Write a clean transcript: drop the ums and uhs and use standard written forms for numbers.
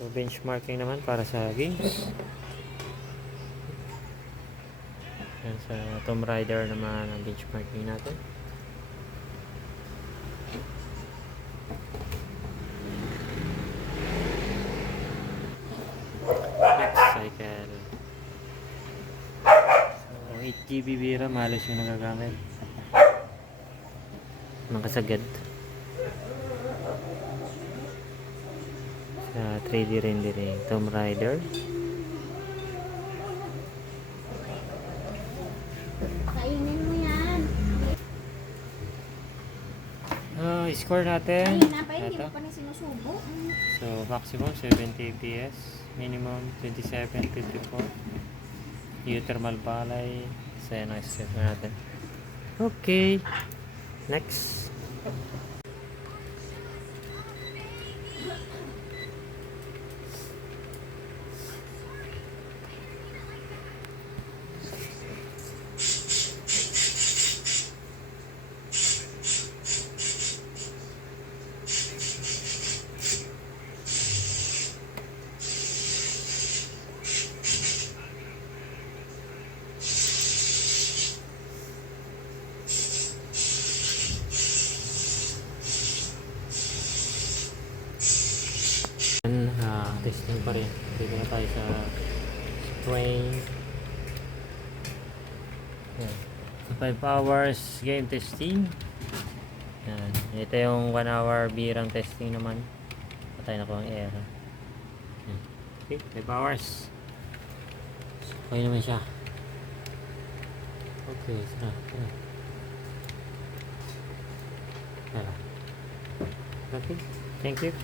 So, benchmarking naman para sa games. Yan, sa Tomb Raider naman ang benchmarking natin. Next cycle. So, 8GB RAM halos yung nagagamit. Nakasagad. Sa 3D rendering. Tomb Raider. Kainin mo yan. Score natin. Ayun na pa, hindi Ito. mo pa na sinusubo. So, maximum 70 fps. Minimum 2754. Geothermal palay. So, yan ang step natin. Okay. Next. Testing pa rin. Dito na tayo sa train. Yan. So 5 hours game testing. Yan. Ito yung 1 hour birang testing naman. Patay na ko ang air. Yan. Okay, 5 hours. Okay naman siya. Okay, sarap. Okay, thank you.